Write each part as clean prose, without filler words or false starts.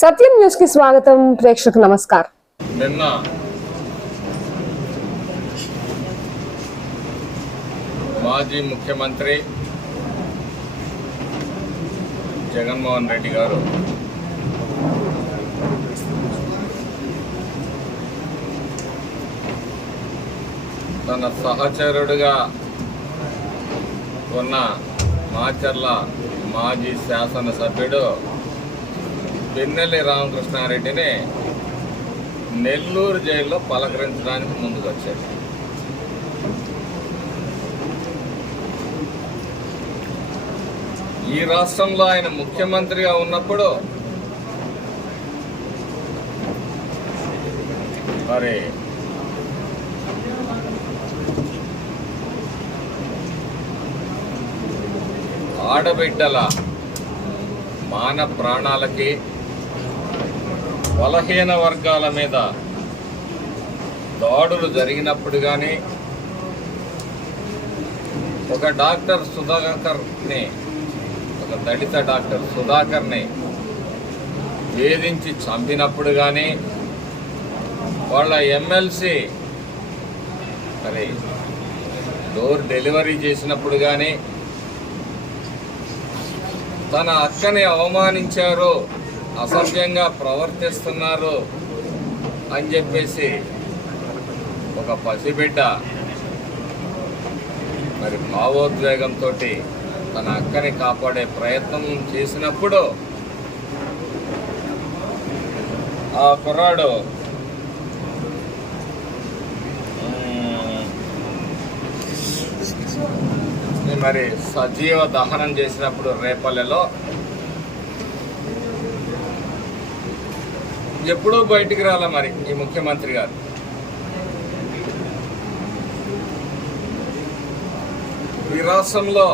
సత్యం news కి స్వాగతం. ప్రేక్షకు నమస్కారం. నిన్న మాజీ ముఖ్యమంత్రి జగన్మోహన్ రెడ్డి గారు తన సహచరుడిగా ఉన్న మాచర్ల మాజీ శాసనసభ్యుడు పిన్నెల్లి రామకృష్ణారెడ్డిని నెల్లూరు జైల్లో పలకరించడానికి ముందుకు వచ్చారు. ఈ రాష్ట్రంలో ఆయన ముఖ్యమంత్రిగా ఉన్నప్పుడు మరి ఆడబిడ్డల మాన ప్రాణాలకి, బలహీన వర్గాల మీద దాడులు జరిగినప్పుడు కానీ, ఒక డాక్టర్ సుధాకర్ని, ఒక దళిత డాక్టర్ సుధాకర్ని వేధించి చంపినప్పుడు కానీ, వాళ్ళ ఎమ్మెల్సీ మరి డోర్ డెలివరీ చేసినప్పుడు కానీ, తన అక్కని అవమానించారు, అసభ్యంగా ప్రవర్తిస్తున్నారు అని చెప్పేసి ఒక పసిబిడ్డ మరి భావోద్వేగంతో తన అక్కని కాపాడే ప్రయత్నం చేసినప్పుడు ఆ కుర్రాడు మరి సజీవ దహనం చేసినప్పుడు రేపల్లెలో ఎప్పుడూ బయటికి రాలే మరి ఈ ముఖ్యమంత్రి గారు. ఈ రాష్ట్రంలో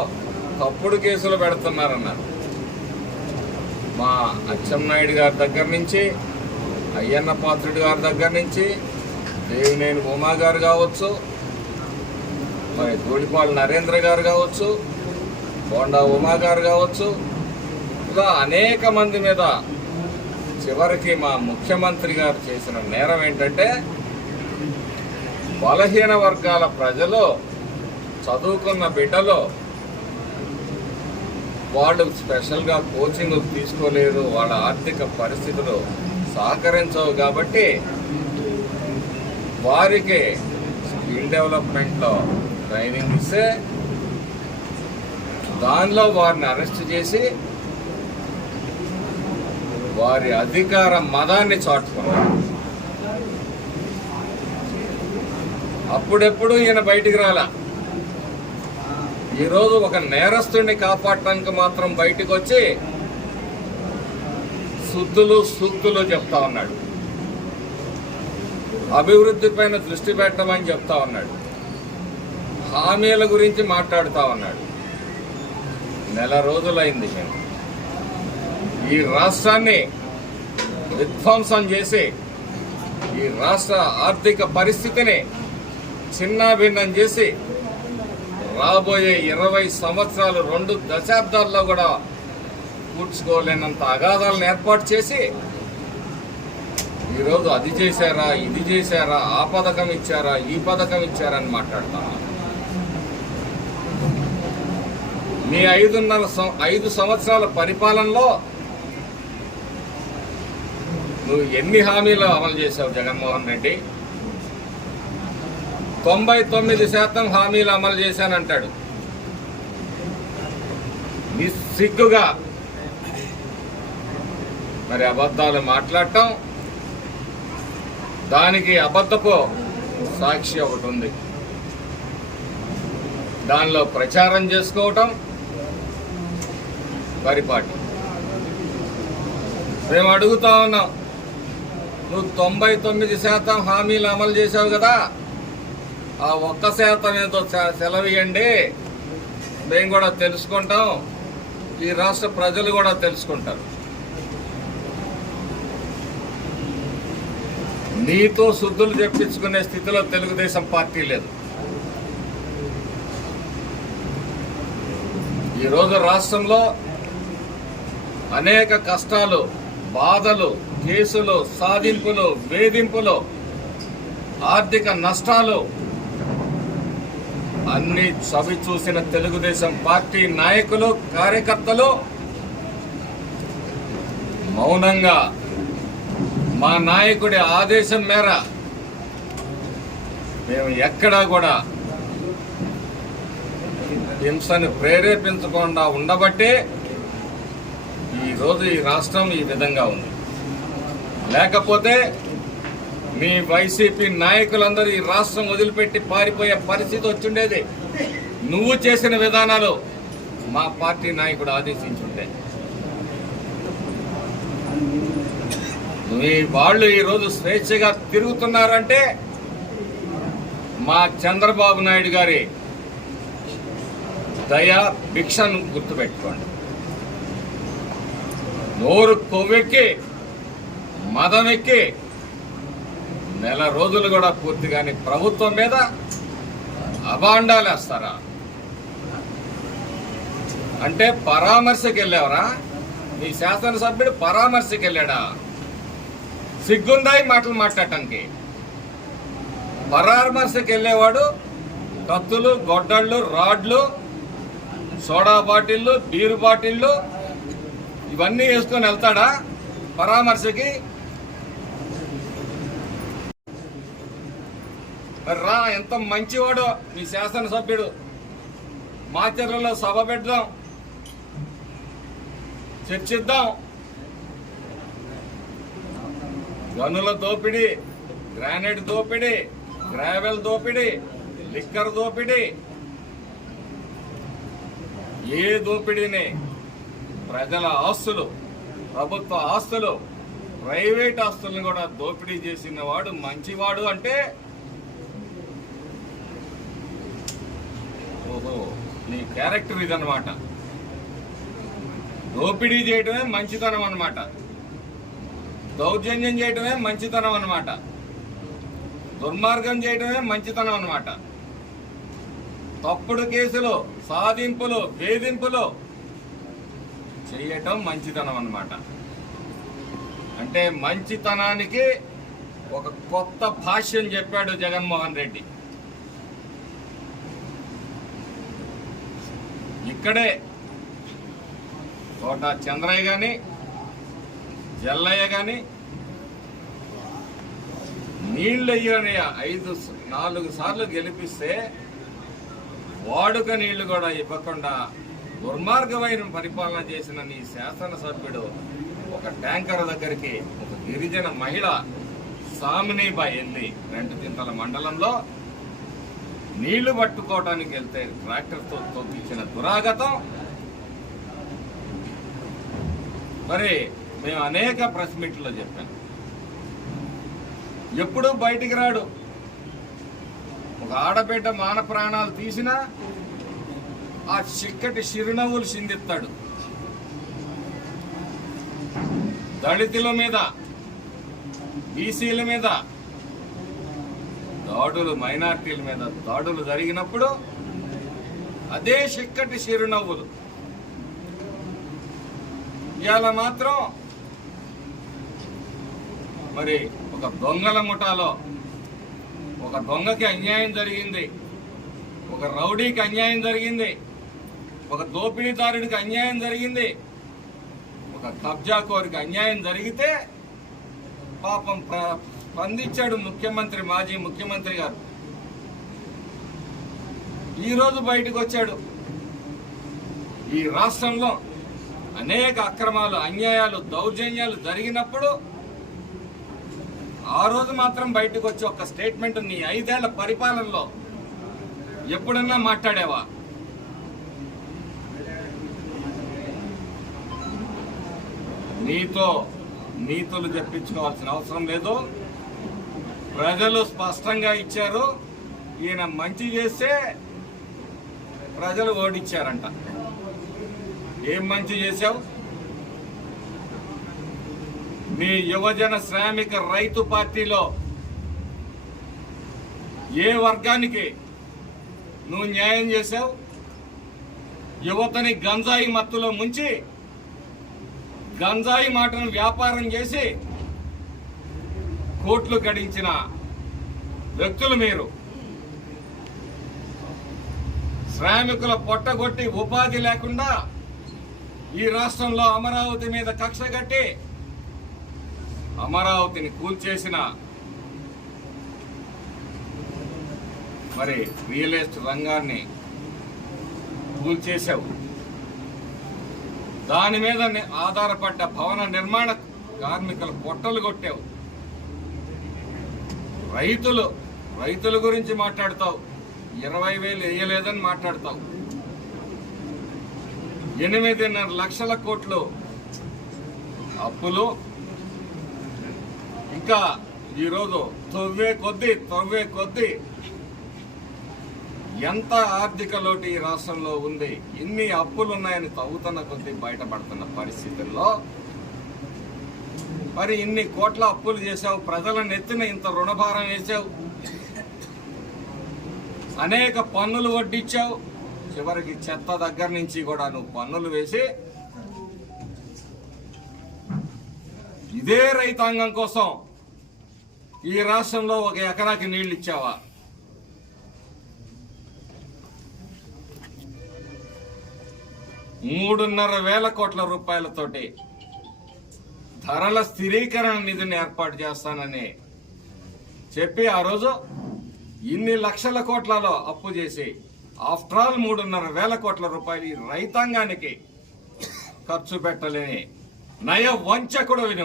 తప్పుడు కేసులు పెడుతున్నారన్నారు. మా అచ్చెన్నాయుడు గారి దగ్గర నుంచి, అయ్యన్న పాత్రుడు గారి దగ్గర నుంచి, దేవినేని ఉమా గారు కావచ్చు, మరి ధూళిపాల నరేంద్ర గారు కావచ్చు, బోండా ఉమా గారు కావచ్చు, ఇలా అనేక మంది మీద చివరికి మా ముఖ్యమంత్రి గారు చేసిన నేరం ఏంటంటే, బలహీన వర్గాల ప్రజలు, చదువుకున్న బిడ్డలు, వాళ్ళు స్పెషల్గా కోచింగ్ తీసుకోలేరు, వాళ్ళ ఆర్థిక పరిస్థితులు సహకరించవు కాబట్టి వారికి స్కిల్ డెవలప్మెంట్లో ట్రైనింగ్ ఇస్తే దానిలో వారిని అరెస్ట్ చేసి వారి అధికార మదాన్ని చాటుకున్నారు. అప్పుడెప్పుడు ఈయన బయటికి రాలా. ఈరోజు ఒక నేరస్తుడిని కాపాడటానికి మాత్రం బయటకు వచ్చి సూక్తులు చెప్తా ఉన్నాడు. అభివృద్ధి పైన దృష్టి పెట్టమని చెప్తా ఉన్నాడు. హామీల గురించి మాట్లాడుతూ ఉన్నాడు. నెల రోజులైంది మేము ఈ రాష్ట్రాన్ని విధ్వంసం చేసి ఈ రాష్ట్ర ఆర్థిక పరిస్థితిని చిన్నాభిన్నం చేసి రాబోయే 20 సంవత్సరాలు 2 దశాబ్దాల్లో కూడా కూర్చుకోలేనంత అగాధాలను ఏర్పాటు చేసి ఈరోజు అది చేశారా, ఇది చేశారా, ఆ పథకం ఇచ్చారా, ఈ పథకం ఇచ్చారా అని మాట్లాడుతున్నాను. మీ 5 సంవత్సరాల పరిపాలనలో నువ్వు ఎన్ని హామీలు అమలు చేశావు జగన్మోహన్ రెడ్డి? 99% హామీలు అమలు చేశానంటాడు. నిస్సిగ్గుగా మరి అబద్ధాలు మాట్లాడటం, దానికి అబద్ధపు సాక్షి ఒకటి ఉంది, దానిలో ప్రచారం చేసుకోవటం పరిపాటి. మేము అడుగుతా ఉన్నాం, నువ్వు 99% హామీలు అమలు చేశావు కదా, ఆ 1% ఏదో సెలవియండి, మేము కూడా తెలుసుకుంటాం, ఈ రాష్ట్ర ప్రజలు కూడా తెలుసుకుంటారు. నీతో శుద్ధులు చెప్పించుకునే స్థితిలో తెలుగుదేశం పార్టీ లేదు. ఈరోజు రాష్ట్రంలో అనేక కష్టాలు, బాధలు, కేసులు, సాధింపులు, వేధింపులు, ఆర్థిక నష్టాలు అన్ని చవి చూసిన తెలుగుదేశం పార్టీ నాయకులు, కార్యకర్తలు మౌనంగా మా నాయకుడి ఆదేశం మేర మేము ఎక్కడా కూడా హింసను ప్రేరేపించకుండా ఉండబట్టే ఈరోజు ఈ రాష్ట్రం ఈ విధంగా ఉంది. లేకపోతే మీ వైసీపీ నాయకులందరూ ఈ రాష్ట్రం వదిలిపెట్టి పారిపోయే పరిస్థితి వచ్చిండేది. నువ్వు చేసిన విధానాలు మా పార్టీ నాయకుడు ఆదేశించుంటే. మీ వాళ్ళు ఈరోజు స్వేచ్ఛగా తిరుగుతున్నారంటే మా చంద్రబాబు నాయుడు గారి దయా భిక్షను గుర్తుపెట్టుకోండి. నోరు కొవ్వెక్కి మదమెక్కి నెల రోజులు కూడా పూర్తిగాని ప్రభుత్వం మీద అభాండాలు వేస్తారా? అంటే పరామర్శకి వెళ్ళావరా? మీ శాసనసభ్యుడు పరామర్శకి వెళ్ళాడా? సిగ్గుందా ఈ మాటలు మాట్లాడటానికి? పరామర్శకి వెళ్ళేవాడు కత్తులు, గొడ్డళ్ళు, రాడ్లు, సోడా బాటిళ్ళు, బీరు బాటిళ్ళు ఇవన్నీ వేసుకొని వెళ్తాడా పరామర్శకి? రా, ఎంత మంచివాడో మీ శాసనసభ్యుడు. మాచర్లలో సభ పెడదాం, చర్చిద్దాం. గనుల దోపిడీ, గ్రానైట్ దోపిడీ, గ్రావెల్ దోపిడీ, లిక్కర్ దోపిడీ, ఏ దోపిడీని ప్రజల ఆస్తులు, ప్రభుత్వ ఆస్తులు, ప్రైవేట్ ఆస్తులను కూడా దోపిడీ చేసిన వాడు మంచివాడు అంటే ఓహో నీ క్యారెక్టర్ ఇదన్నమాట. దోపిడీ చేయటమే మంచితనం అన్నమాట. దౌర్జన్యం చేయటమే మంచితనం అన్నమాట. దుర్మార్గం చేయటమే మంచితనం అన్నమాట. తప్పుడు కేసులు, సాధింపులు, వేధింపులు చేయటం మంచితనం అన్నమాట. అంటే మంచితనానికి ఒక కొత్త భాష్యం చెప్పాడు జగన్మోహన్ రెడ్డి. ఇక్కడే తోట చంద్రయ్య గాని, జల్లయ్య గాని నీళ్ళయ్యని 4 సార్లు గెలిపిస్తే వాడుక నీళ్లు కూడా ఇవ్వకుండా దుర్మార్గమైన పరిపాలన చేసిన నీ శాసనసభ్యుడు ఒక ట్యాంకర్ దగ్గరికి ఒక గిరిజన మహిళ సామినీబాయ్ వెళ్ళి రెంటచింతల మండలంలో నీళ్లు పట్టుకోవడానికి వెళ్తే ట్రాక్టర్తో తొక్కించిన దురాగతం. మరి మేము అనేక ప్రెస్ మీట్లో చెప్పాం. ఎప్పుడూ బయటికి రాడు. ఒక ఆడబిడ్డ మాన ప్రాణాలు తీసినా ఆ చిక్కటి చిరునవ్వులు చిందిస్తాడు. దళితుల మీద, బీసీల మీద దాడులు, మైనార్టీల మీద దాడులు జరిగినప్పుడు అదే చిక్కటి చిరునవ్వులు. ఇవాళ మాత్రం మరి ఒక దొంగల ముఠాలో ఒక దొంగకి అన్యాయం జరిగింది, ఒక రౌడీకి అన్యాయం జరిగింది, ఒక దోపిడీదారుడికి అన్యాయం జరిగింది, ఒక కబ్జాకోరికి అన్యాయం జరిగితే పాపం స్పందించాడు ముఖ్యమంత్రి, మాజీ ముఖ్యమంత్రి గారు. ఈరోజు బయటకు వచ్చాడు. ఈ రాష్ట్రంలో అనేక అక్రమాలు, అన్యాయాలు, దౌర్జన్యాలు జరిగినప్పుడు ఆ రోజు మాత్రం బయటకు వచ్చి ఒక స్టేట్మెంట్ నీ 5 ఏళ్ల పరిపాలనలో ఎప్పుడన్నా మాట్లాడావా? నీతో నీతులు చెప్పించుకోవాల్సిన అవసరం లేదు. ప్రజలు స్పష్టంగా ఇచ్చారు. ఈయన మంచి చేస్తే ప్రజలు ఓడిచ్చారంట. ఏం మంచి చేశావు? మీ యువజన శ్రామిక రైతు పార్టీలో ఏ వర్గానికి నువ్వు న్యాయం చేశావు? యువతని గంజాయి మత్తులో ముంచి గంజాయి మాటను వ్యాపారం చేసి కోట్లు గడించిన వ్యక్తులు మీరు. శ్రామికుల పొట్టగొట్టి ఉపాధి లేకుండా ఈ రాష్ట్రంలో అమరావతి మీద కక్ష కట్టి అమరావతిని కూల్చేసిన మరి రియల్ ఎస్టేట్ రంగాన్ని కూల్చేశావు. దాని మీద ఆధారపడ్డ భవన నిర్మాణ కార్మికుల పొట్టలు కొట్టావు. రైతుల గురించి మాట్లాడతావు, 20,000 వేయలేదని మాట్లాడతావు. 8.5 లక్షల కోట్లు అప్పులు. ఇంకా ఈరోజు తవ్వే కొద్దీ ఎంత ఆర్థిక లోటు ఈ రాష్ట్రంలో ఉంది, ఇన్ని అప్పులు ఉన్నాయని తవ్వుతున్న కొద్దీ బయటపడుతున్న పరిస్థితుల్లో మరి ఇన్ని కోట్ల అప్పులు చేశావు, ప్రజల నెత్తిన ఇంత రుణభారం వేసావు, అనేక పన్నులు వడ్డించావు. చివరికి చెత్త దగ్గర నుంచి కూడా నువ్వు పన్నులు వేసి ఇదే రైతాంగం కోసం ఈ రాష్ట్రంలో 1 ఎకరాకి నీళ్లు ఇచ్చావా? $3,500 కోట్ల రూపాయలతోటి ధరల స్థిరీకరణ నిధిని ఏర్పాటు చేస్తానని చెప్పి ఆ రోజు ఇన్ని లక్షల కోట్లలో అప్పు చేసి ఆఫ్టర్ ఆల్ 3,500 కోట్ల రూపాయలు ఈ రైతాంగానికి ఖర్చు పెట్టలేని నయ వంచకుడివి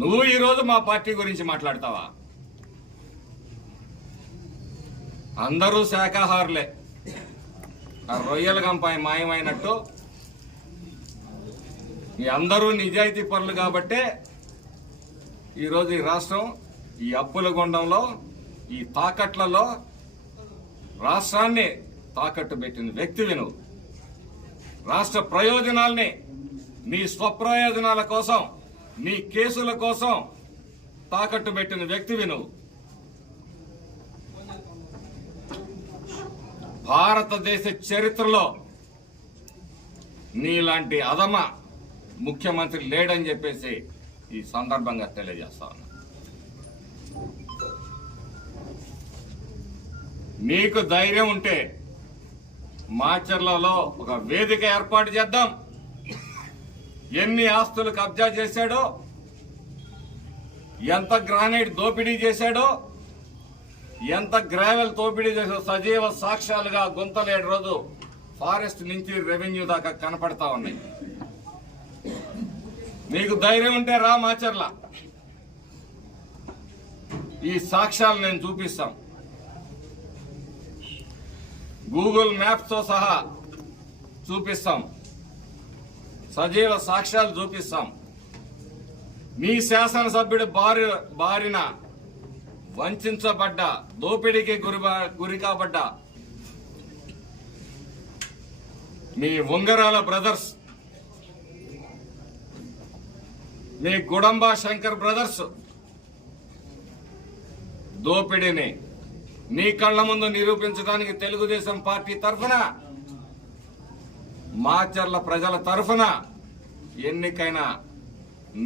నువ్వు ఈరోజు మా పార్టీ గురించి మాట్లాడతావా? అందరూ శాఖాహారులే. ఆ రొయ్యల గంపాయి మాయమైనట్టు ఈ అందరూ నిజాయితీ పరులు కాబట్టే ఈరోజు ఈ రాష్ట్రం ఈ అప్పుల గుండంలో, ఈ తాకట్లలో రాష్ట్రాన్ని తాకట్టు పెట్టిన వ్యక్తివి నువ్వు. రాష్ట్ర ప్రయోజనాల్ని నీ స్వప్రయోజనాల కోసం, నీ కేసుల కోసం తాకట్టు పెట్టిన వ్యక్తివి నువ్వు. భారతదేశ చరిత్రలో నీలాంటి అధమ ముఖ్యమంత్రి లేడని చెప్పేసి ఈ సందర్భంగా తెలియజేస్తా ఉన్నా. నీకు ధైర్యం ఉంటే మాచర్లలో ఒక వేదిక ఏర్పాటు చేద్దాం. ఎన్ని ఆస్తులు కబ్జా చేశాడో, ఎంత గ్రానైట్ దోపిడీ చేశాడో, ఎంత గ్రావెల్ దోపిడీ చేశాడో సజీవ సాక్ష్యాలుగా గుంతలేడు రోజు ఫారెస్ట్ నుంచి రెవెన్యూ దాకా కనపడతా ఉన్నాయి. నీకు ధైర్యం ఉంటే రా మాచర్ల, ఈ సాక్ష్యాలు నేను చూపిస్తాం. గూగుల్ మ్యాప్స్ తో సహా చూపిస్తాం, సజీవ సాక్ష్యాలు చూపిస్తాం. మీ శాసనసభ్యుడు బారిన వంచబడ్డ, దోపిడీకి గురి కాబడ్డ మీ ఉంగరాల బ్రదర్స్, మీ గుడంబా శంకర్ బ్రదర్స్ దోపిడీని నీ కళ్ల ముందు నిరూపించడానికి తెలుగుదేశం పార్టీ తరఫున, మాచర్ల ప్రజల తరఫున ఎన్నికైన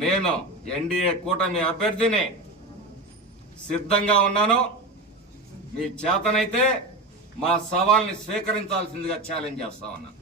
నేను ఎన్డీఏ కూటమి అభ్యర్థిని సిద్ధంగా ఉన్నాను. మీ చేతనైతే మా సవాల్ని స్వీకరించాల్సిందిగా ఛాలెంజ్ చేస్తా ఉన్నాను.